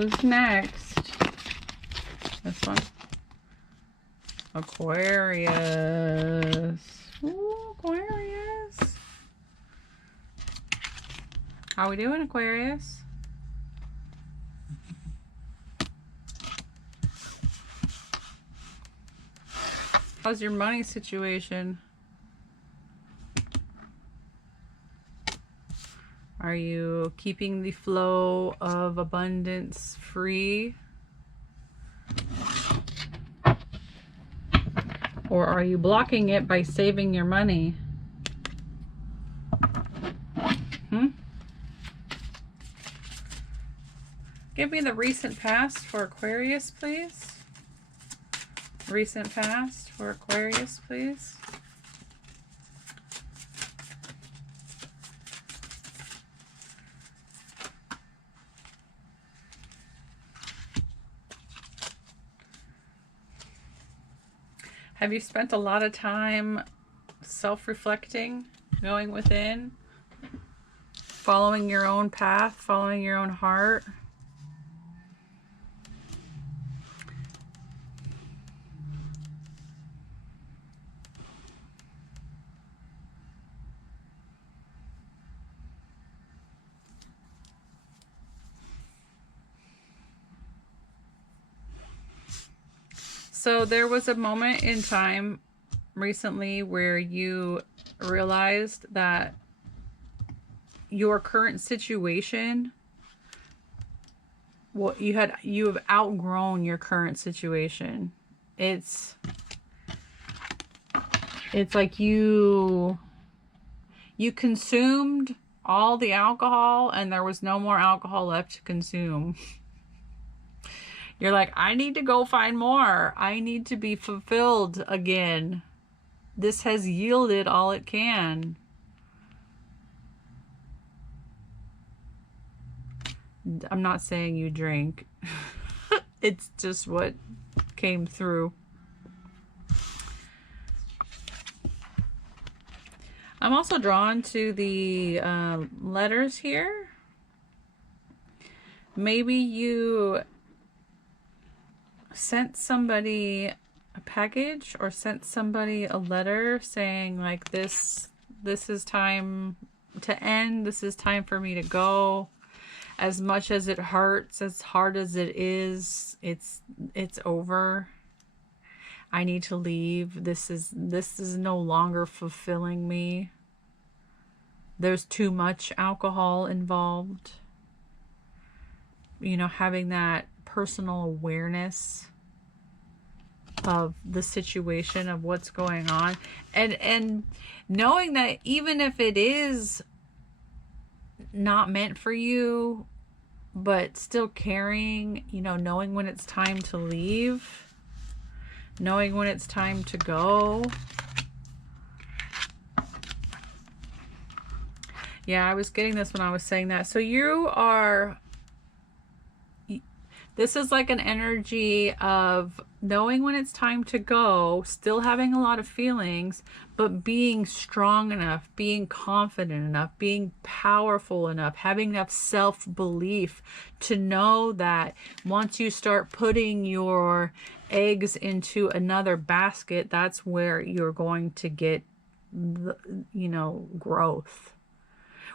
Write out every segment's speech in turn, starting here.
Who's next? This one. Aquarius. Ooh, Aquarius. How we doing, Aquarius? How's your money situation? Are you keeping the flow of abundance free? Or are you blocking it by saving your money? Give me the recent past for Aquarius, please. Recent past for Aquarius, please. Have you spent a lot of time self-reflecting, going within, following your own path, following your own heart? So there was a moment in time recently where you realized that your current situation, well, you have outgrown your current situation. It's like you consumed all the alcohol and there was no more alcohol left to consume. You're like, I need to go find more. I need to be fulfilled again. This has yielded all it can. I'm not saying you drink. It's just what came through. I'm also drawn to the letters here. Maybe you sent somebody a package or sent somebody a letter saying like this is time to end, this is time for me to go. As much as it hurts, as hard as it is, it's over. I need to leave. This is no longer fulfilling me. There's too much alcohol involved. You know, having that personal awareness of the situation, of what's going on, and knowing that even if it is not meant for you, but still carrying, you know, knowing when it's time to leave, knowing when it's time to go. Yeah, I was getting this when I was saying that. So this is like an energy of knowing when it's time to go, still having a lot of feelings, but being strong enough, being confident enough, being powerful enough, having enough self-belief to know that once you start putting your eggs into another basket, that's where you're going to get, you know, growth.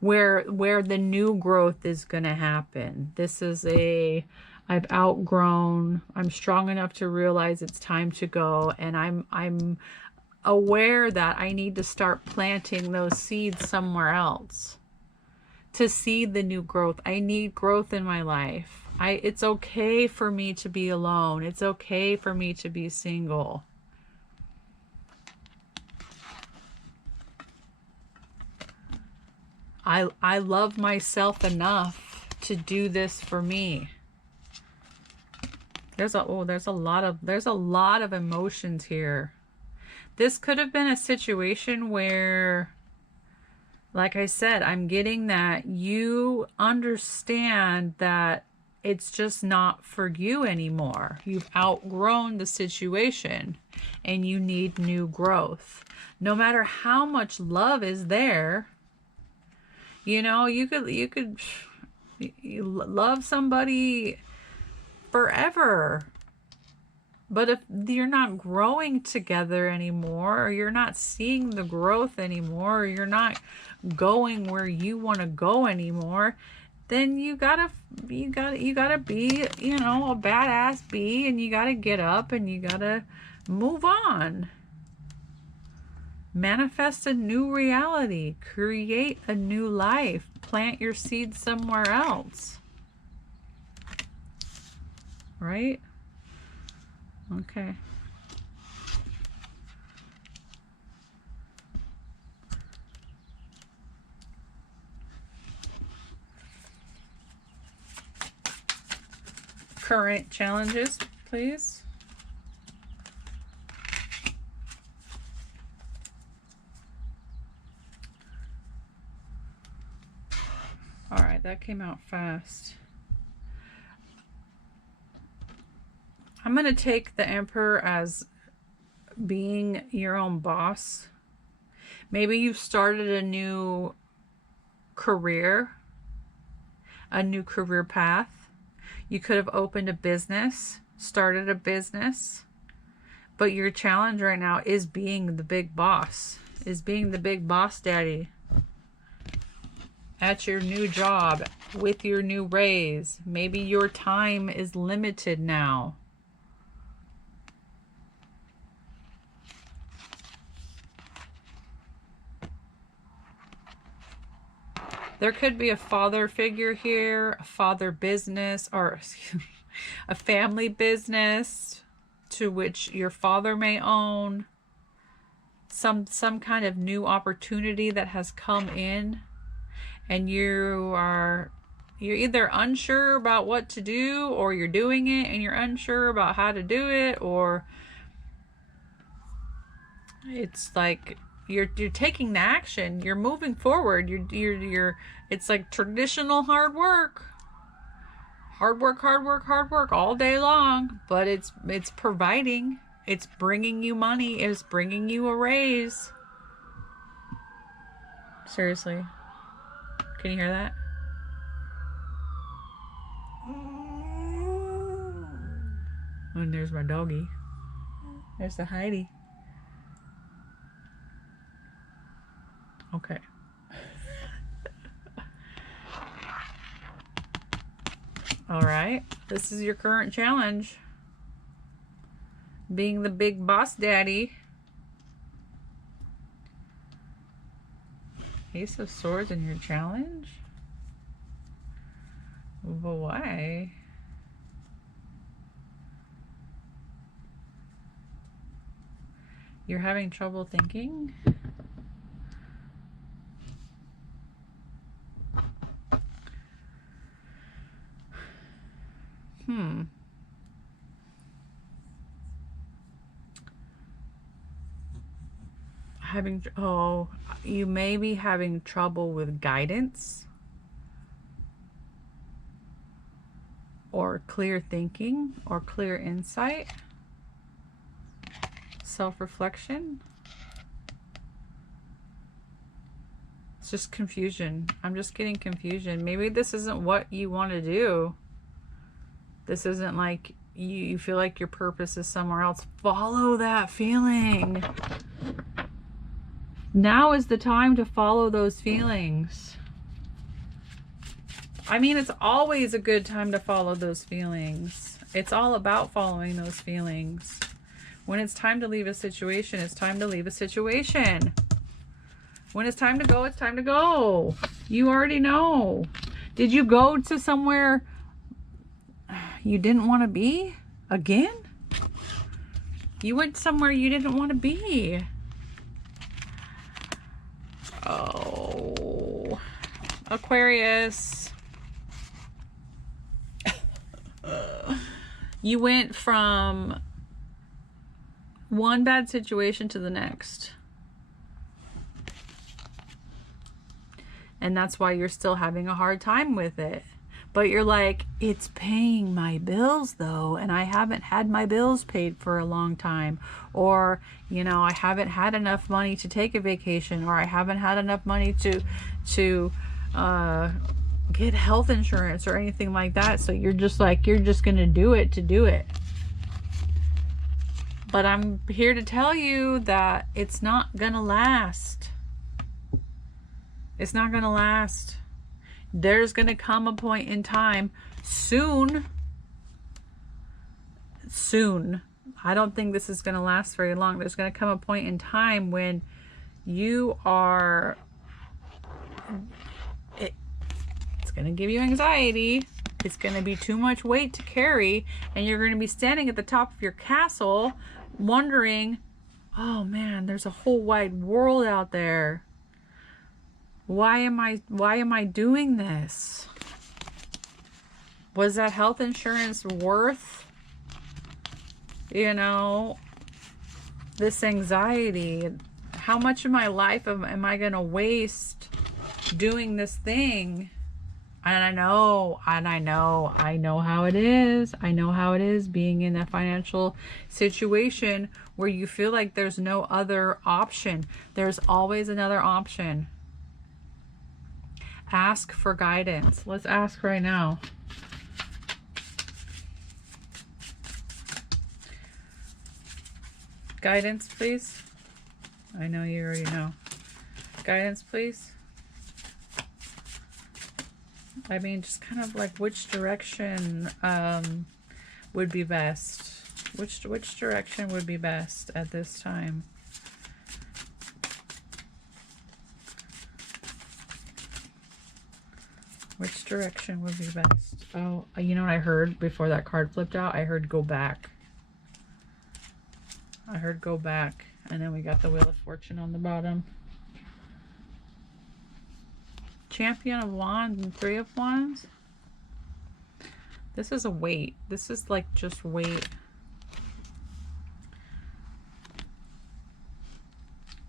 Where the new growth is going to happen. This is I've outgrown. I'm strong enough to realize it's time to go, and I'm aware that I need to start planting those seeds somewhere else to seed the new growth. I need growth in my life. It's okay for me to be alone. It's okay for me to be single. I love myself enough to do this for me. There's a lot of emotions here. This could have been a situation where, like I said, I'm getting that you understand that it's just not for you anymore. You've outgrown the situation and you need new growth. No matter how much love is there, you know, you could love somebody forever. But if you're not growing together anymore, or you're not seeing the growth anymore, or you're not going where you want to go anymore, then you gotta be, you know, a badass bee, and you gotta get up and you gotta move on. Manifest a new reality, create a new life, plant your seed somewhere else. Right? Okay. Current challenges, please. All right, that came out fast. I'm going to take the Emperor as being your own boss. Maybe you've started a new career, a new career path. You could have opened a business, started a business, but your challenge right now is being the big boss, is being the big boss daddy at your new job with your new raise. Maybe your time is limited now. There could be a father figure here, a father business, or a family business to which your father may own. Some kind of new opportunity that has come in, and you're either unsure about what to do, or you're doing it and you're unsure about how to do it, or it's like you're taking the action, you're moving forward, you're it's like traditional hard work all day long, but it's providing, it's bringing you money, it's bringing you a raise. Seriously, can you hear that? And there's my doggy, there's the Heidi. Okay. All right. This is your current challenge. Being the big boss daddy. Ace of Swords in your challenge? But why? You're having trouble thinking? You may be having trouble with guidance or clear thinking or clear insight, self-reflection. It's just confusion. I'm just getting confusion. Maybe this isn't what you want to do. This isn't like you feel like your purpose is somewhere else. Follow that feeling. Now is the time to follow those feelings. I mean, it's always a good time to follow those feelings. It's all about following those feelings. When it's time to leave a situation, it's time to leave a situation. When it's time to go, it's time to go. You already know. Did you go to somewhere you didn't want to be again? You went somewhere you didn't want to be. Oh, Aquarius. You went from one bad situation to the next. And that's why you're still having a hard time with it. But you're like, it's paying my bills though, and I haven't had my bills paid for a long time. Or, you know, I haven't had enough money to take a vacation, or I haven't had enough money to get health insurance or anything like that. So you're just like, you're just going to do it to do it. But I'm here to tell you that it's not going to last. It's not going to last. There's going to come a point in time soon. I don't think this is going to last very long. There's going to come a point in time when you are, it's going to give you anxiety. It's going to be too much weight to carry, and you're going to be standing at the top of your castle wondering, oh man, there's a whole wide world out there. Why am I doing this? Was that health insurance worth, you know, this anxiety? How much of my life am I going to waste doing this thing? And I know how it is. I know how it is being in a financial situation where you feel like there's no other option. There's always another option. Ask for guidance. Let's ask right now. Guidance, please. I know you already know. Guidance, please. I mean, just kind of like which direction would be best. Which direction would be best at this time? Which direction would be best? Oh, you know what I heard before that card flipped out? I heard go back. I heard go back. And then we got the Wheel of Fortune on the bottom. Champion of Wands and Three of Wands. This is a weight. This is like just weight.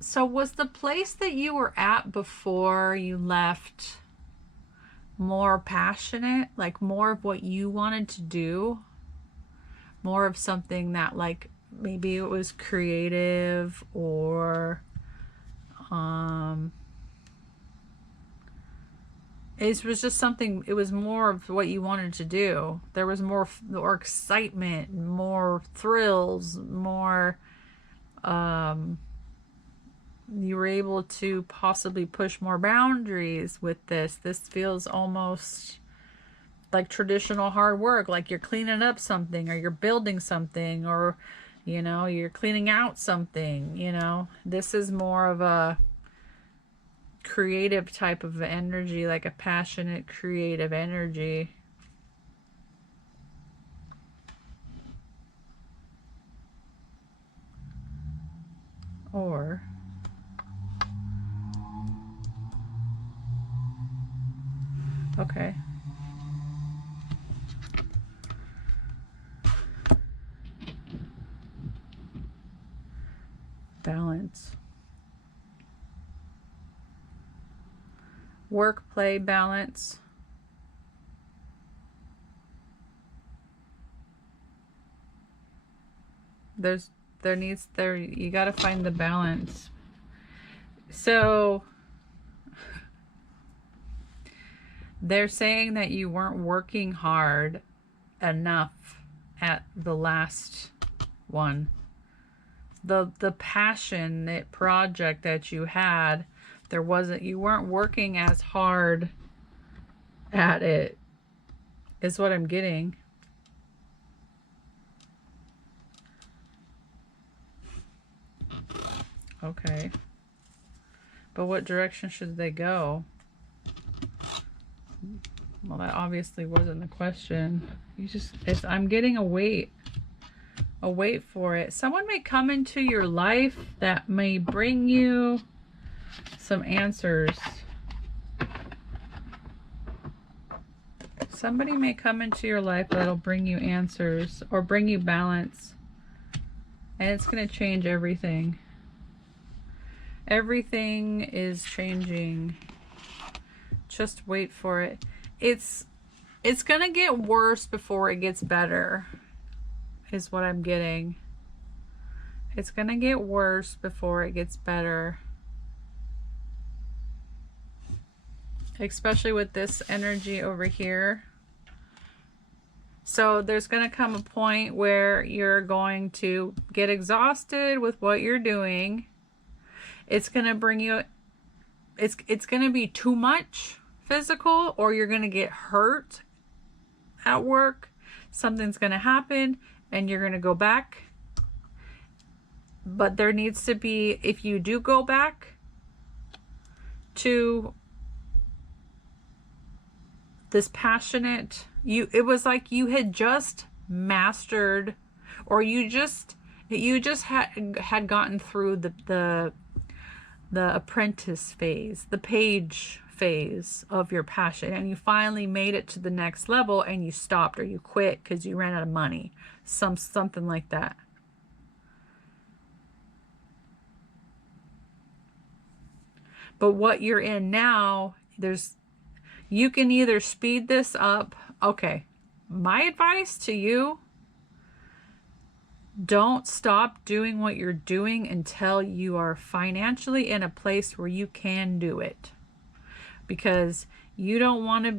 So was the place that you were at before you left more passionate? Like more of what you wanted to do? More of something that like maybe it was creative or it was just something, it was more of what you wanted to do. There was more excitement, more thrills, more, you were able to possibly push more boundaries with this. This feels almost like traditional hard work, like you're cleaning up something or you're building something or, you know, you're cleaning out something, you know. This is more of a creative type of energy, like a passionate creative energy. Or okay, balance. Work, play, balance. You got to find the balance. So they're saying that you weren't working hard enough at the last one. The passionate project that you had, you weren't working as hard at it, is what I'm getting. Okay. But what direction should they go? Well, that obviously wasn't the question. I'm getting a wait for it. Someone may come into your life that may bring you some answers. Somebody may come into your life that'll bring you answers or bring you balance. And it's going to change everything. Everything is changing. Just wait for it. It's going to get worse before it gets better, is what I'm getting. It's going to get worse before it gets better. especially with this energy over here. So there's going to come a point where you're going to get exhausted with what you're doing. It's going to bring you, it's going to be too much physical, or you're going to get hurt at work. Something's going to happen and you're going to go back. But there needs to be, if you do go back to this passionate, it was like you had just mastered, or you just had gotten through the apprentice phase, the page phase of your passion, and you finally made it to the next level, and you stopped or you quit because you ran out of money, something like that. But what you're in now, you can either speed this up. Okay, my advice to you, don't stop doing what you're doing until you are financially in a place where you can do it. Because you don't want to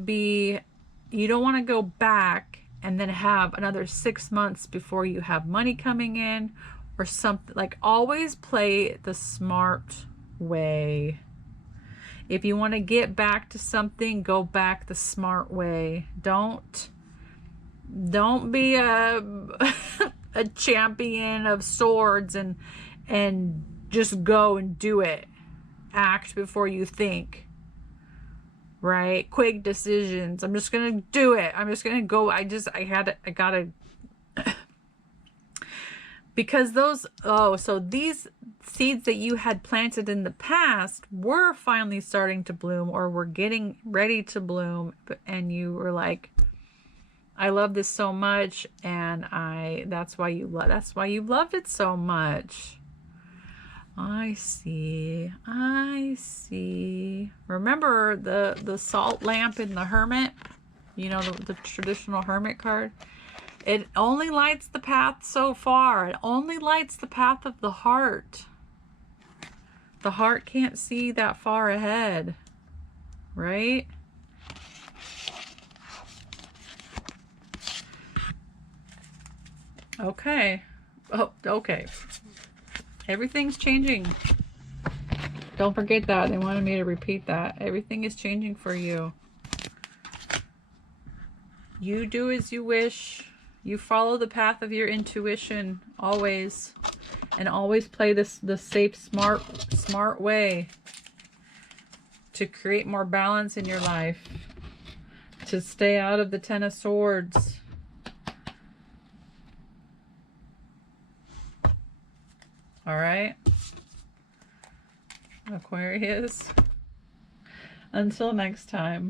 go back and then have another 6 months before you have money coming in or something. Like, always play the smart way. If you want to get back to something, go back the smart way. Don't be a a champion of swords and just go and do it. Act before you think. Right? Quick decisions. I'm just going to do it. I'm just going to go. I gotta because so these seeds that you had planted in the past were finally starting to bloom, or were getting ready to bloom, and you were like, I love this so much, and that's why you loved it so much. I see. Remember the salt lamp in the Hermit? You know, the traditional Hermit card? It only lights the path so far. It only lights the path of the heart. The heart can't see that far ahead, right? Okay. Oh, okay. Everything's changing. Don't forget that. They wanted me to repeat that. Everything is changing for you. You do as you wish. You follow the path of your intuition always, and always play the safe, smart way to create more balance in your life, to stay out of the Ten of Swords. All right, Aquarius. Until next time.